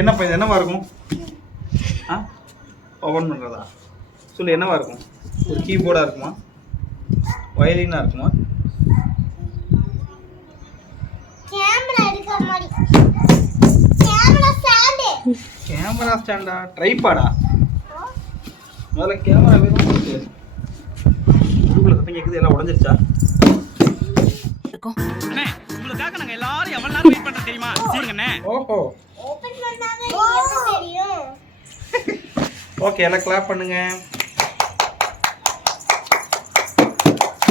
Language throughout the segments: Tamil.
என்னப்பா இது என்னவா இருக்கும்? ஓப்பன் பண்ணுறதா? சொல்லு, என்னவா இருக்கும்? ஒரு கீபோர்டாக இருக்குமா? வயலினாக இருக்குமா? கேமரா ஸ்டாண்டா? ட்ரைபாடா? முதல்ல கேமரா வேணும். கூகுளில் சத்தம் கேட்குது, எல்லாம் உடஞ்சிருச்சா? அண்ணே, உங்களுக்காக நாங்க எல்லாரும் எவ்வளவு நேரம் வெயிட் பண்றோம் தெரியுமா? சீருங்கண்ணே. ஓஹோ, ஓபன் பண்ணாங்க எப்படி தெரியும்? ஓகே, எல்லாம் கிளாப் பண்ணுங்க.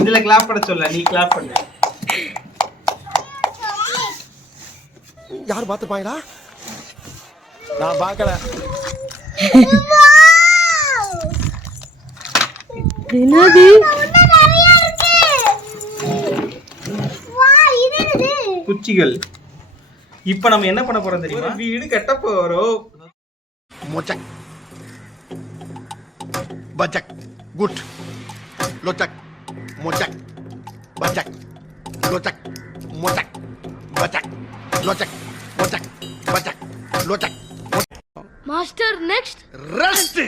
இதுல கிளாப் பண்ண சொல்ல, நீ கிளாப் பண்ணு. யார் பாத்துப்பாங்களா? நான் பார்க்கல. என்னது? குச்சிகள். இப்போ நம்ம என்ன பண்ண போறோம் தெரியுமா? வீடு கட்ட போறோம். மொச்சக் பச்சக் குட் லொச்சக் மொச்சக் பச்சக் லொச்சக் மொச்சக் பச்சக் லொச்சக் மொச்சக் பச்சக் லொச்சக். Master next rest.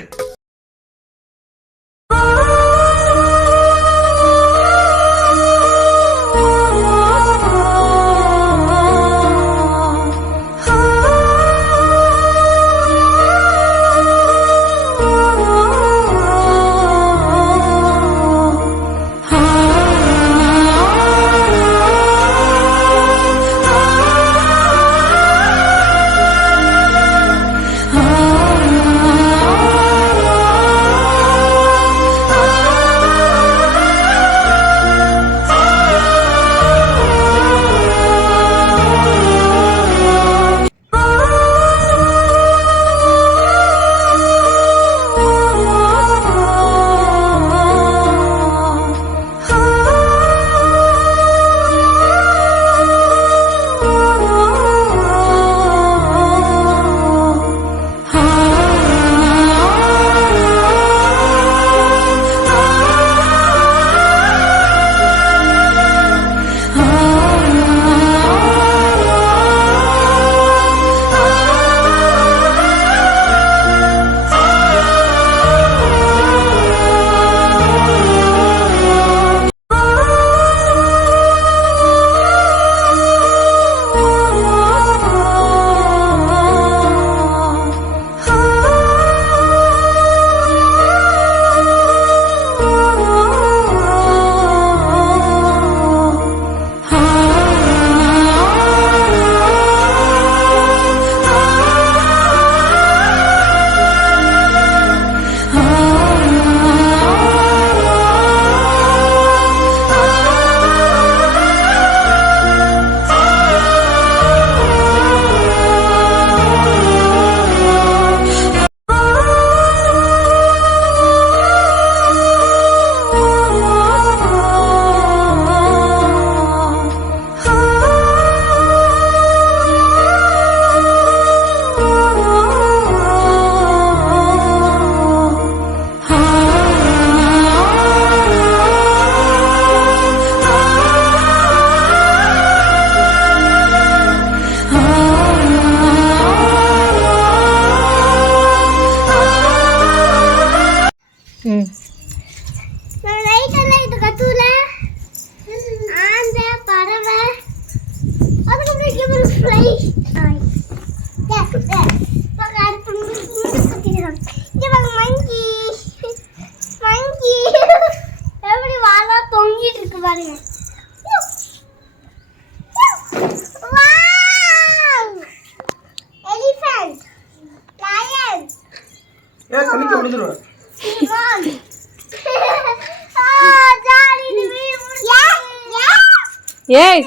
ஏய்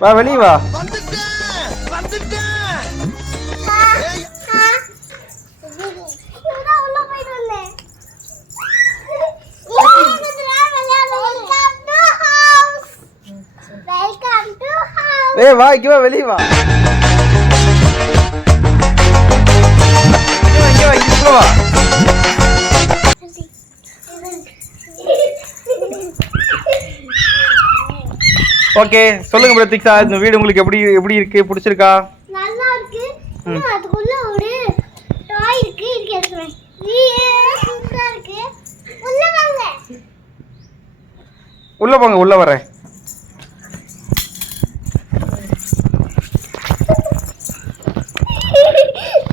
வா, வெளியே வா. ஏய் வா, இங்க வா, வெளியே வா. இங்க வா, இங்க வா. ஓகே சொல்லுங்க பிரதீக்ஷா, இந்த வீடு உங்களுக்கு எப்படி எப்படி இருக்கு, பிடிச்சிருக்கா? நல்லா இருக்கு. இன்னும் அதுக்குள்ள ஒரு டாய் இருக்கு. இருக்கு எடுக்கிறேன். சூப்பரா இருக்கு. உள்ள வாங்க. உள்ள போங்க, உள்ள வரேன்.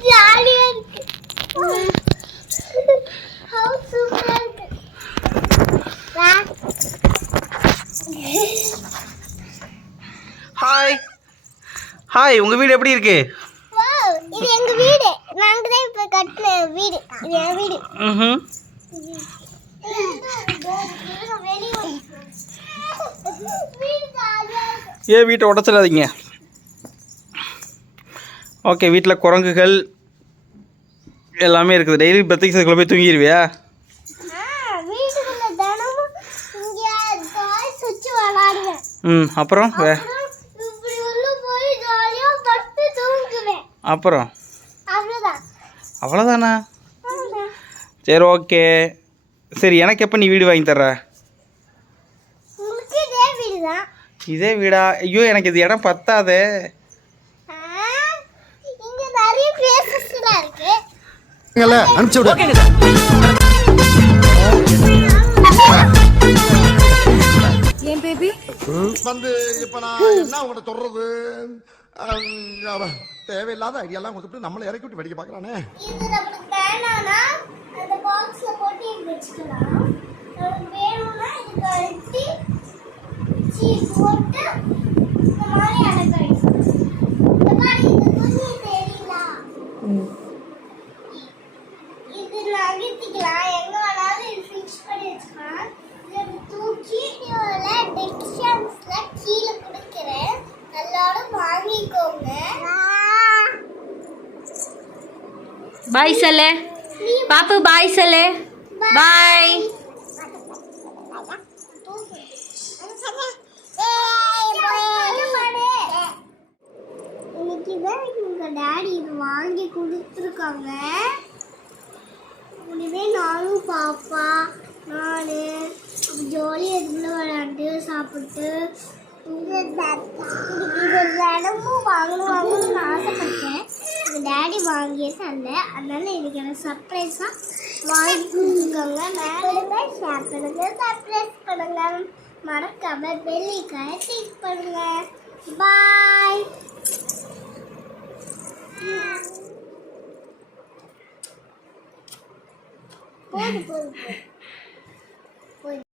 ஜாலியா இருக்கு. ஹவுஸ் சூப்பரா இருக்கு. வா. ஹாய் ஹாய், உங்க வீடு எப்படி இருக்கு? வாவ், இது எங்க வீடு. நாங்க தான் இப்ப கட்டின வீடு. இது என் வீடு. ம். ஏன் வீட்டை உடச்சிடாதீங்க. ஓகே, வீட்டில் குரங்குகள் எல்லாமே இருக்குது. டெய்லி பிரத்யேகத்துக்குள்ள போய் தூங்கிடுவியா? வீட்டுக்குள்ள தினமும் இங்க டாய் சுத்தி விளையாடுவேன். அப்புறம் இப்படி உள்ள போய் ஜாலியா படுத்து தூங்குவேன். அப்புறம் அவ்வளவுதான். அவ்வளோதானா? சரி ஓகே. சரி, எனக்கு எப்போ நீ வீடு வாங்கி தர்ற? உங்களுக்கு இதே வீடு தான். இதே வீடா? ஐயோ, எனக்கு இது இடம் பத்தாதே. இங்க நிறைய பிளேசஸ்லாம் இருக்கு. அனுப்பிச்சு விடு. ஏன் பேபி வந்து இப்ப நான் என்ன உங்கள்கிட்ட சொல்றது, தேவையில்லாத ஐடியாலாம் கொடுத்துட்டு நம்மளை இறக்கி விட்டு வெடிக்க பார்க்கறானே. இது நமக்கு வேணாம்னா அந்த பாக்ஸ்ல போட்டு இங்க வச்சுக்கலாம். நமக்கு வேணும்னா இது கழட்டி சீஸ் போட்டு இந்த மாதிரி அடக்கலாம். இந்த மாதிரி இந்த துணி தெரியல. இது நகர்த்திக்கலாம். எங்க வேணாலும் இது ஃபிக்ஸ் பண்ணி வச்சுக்கலாம். இதை தூக்கி இதுல டிக்ஷன்ஸ்ல கீழே கொடுக்கிறேன். எல்லாரும் வாங்கிக்கோங்க. பாய் சொல்லு பாப்பு, பாய் சொல்லு. பாய். இன்னைக்கு தான் எங்க டாடி இது வாங்கி கொடுத்துருக்காங்க. இதுவே நானும் பாப்பா நானு ஜாலியாக இதுல விளையாண்டு சாப்பிட்டு இது தினமும் வாங்கணும்னு ஆசைப்பட்டேன். எங்கள் டேடி வாங்கியே தரல. அதனால எனக்கு எனக்கு சர்ப்ரைஸாக வாங்கி கொடுத்துருக்காங்க. மேலே ஷேர் பண்ணுங்க, சர்ப்ரைஸ் பண்ணுங்க, மறக்காம பெல்லைக்காக கிளிக் பண்ணுங்க. பாய். போது போது போது.